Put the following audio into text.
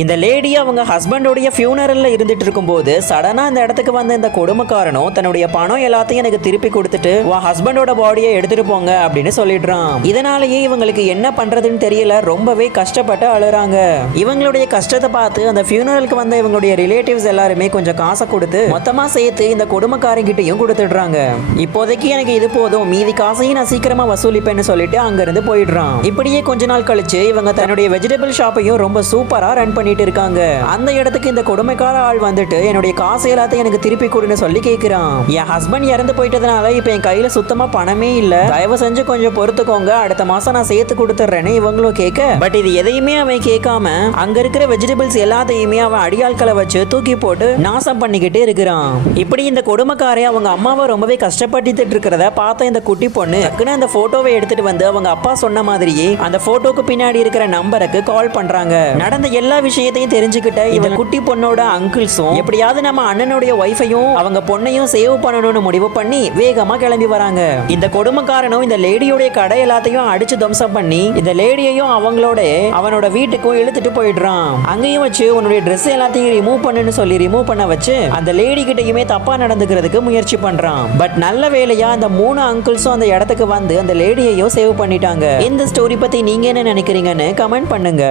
இந்த லேடி அவங்க ஹஸ்பண்டோடைய ஃபியூனரல்ல இருந்துட்டு இருக்கும்போது சடனா இந்த இடத்துக்கு வந்த இந்த கொடுமைக்காரனும் தன்னுடைய பணம் எல்லாத்தையும் எனக்கு திருப்பி கொடுத்துட்டு உன் ஹஸ்பண்டோட பாடியை எடுத்துட்டு போங்க அப்படின்னு சொல்லிடுறான். இதனாலேயே இவங்களுக்கு என்ன பண்றதுன்னு தெரியல, ரொம்பவே கஷ்டப்பட்டு அழுறாங்க. இவங்களுடைய கஷ்டத்தை பார்த்து அந்த ஃபியூனரலுக்கு வந்த இவங்களுடைய ரிலேட்டிவ்ஸ் எல்லாருமே கொஞ்சம் காசை கொடுத்து மொத்தமா சேர்த்து இந்த கொடுமைக்காரங்கிட்டையும் கொடுத்துடுறாங்க. இப்போதைக்கு எனக்கு இது போதும், மீதி காசையும் நான் சீக்கிரமா வசூலிப்பேன்னு சொல்லிட்டு அங்க இருந்து போயிடுறான். இப்படியே கொஞ்ச நாள் கழிச்சு இவங்க தன்னுடைய வெஜிடபிள் ஷாப்பையும் ரொம்ப சூப்பரா ரன் பண்ணிட்டு இருக்காங்க. அந்த இடத்துக்கு இந்த கொடுமைக்கார ஆள் வந்துட்டு என்னுடைய காசு எல்லாத்தையும் எனக்கு திருப்பி கொடுன்னு சொல்லி கேட்கிறான். என் ஹஸ்பண்ட் இறந்து போயிட்டதுனால இப்ப என் கையில சுத்தமா பணமே இல்ல, தயவு செஞ்சு கொஞ்சம் பொறுத்துக்கோங்க, அடுத்த மாசம் நான் சேர்த்து கொடுத்துறேன்னு இவங்களும் கேட்க, பட் இது எதையுமே அவன் கேட்காம அங்க இருக்கிற வெஜிடபிள்ஸ் எல்லாத்தையுமே அவன் அடியாட்களை வச்சு தூக்கி போட்டு நாசம் பண்ணிக்கிட்டு இருக்கிறான். இப்படி இந்த கொடுமைக்காரே அவங்க அம்மாவை ரொம்பவே கஷ்டப்பட்டு இருக்கிறத பார்த்த இந்த குட்டி பொண்ணு டக்குன்னு அந்த போட்டோவை எடுத்துட்டு வந்து அவங்க அப்பா சொன்ன மாதிரியே அந்த போட்டோக்கு பின்னாடி இருக்கிற நம்பருக்கு கால் பண்றாங்க. நடந்த எல்லா விஷயத்தையும் தெரிஞ்சுக்கிட்ட இந்த குட்டி பொண்ணோட அங்கிள்ஸும் எப்படியாவது நம்ம அண்ணனுடைய ஒய்ஃபையும் அவங்க பொண்ணையும் சேவ் பண்ணணும்னு முடிவு பண்ணி வேகமா கிளம்பி வராங்க. இந்த கொடுமைக்காரனும் இந்த லேடியோட கடை எல்லாத்தையும் அடிச்சு துவம்சம் பண்ணி இந்த லேடியையும் அவங்களோட அவனோட வீட்டுக்கும் இழுத்துட்டு போயிடுறான். அங்கேயும் வச்சு உன்னுடைய ட்ரெஸ் எல்லாத்தையும் ரிமூவ் பண்ணுன்னு சொல்லி ரிமூவ் பண்ண வச்சு அந்த லேடி கிட்டையுமே தப்பா நடந்துக்கிறதுக்கு முயற்சி பண்றான். பட் நல்ல வேலையா அந்த 3 அங்கிள்ஸும் அந்த இடத்துக்கு வந்து அந்த லேடியையும் சேவ் பண்ணிட்டாங்க. இந்த ஸ்டோரி பத்தி நீங்க என்ன நினைக்கிறீங்கன்னு கமெண்ட் பண்ணுங்க.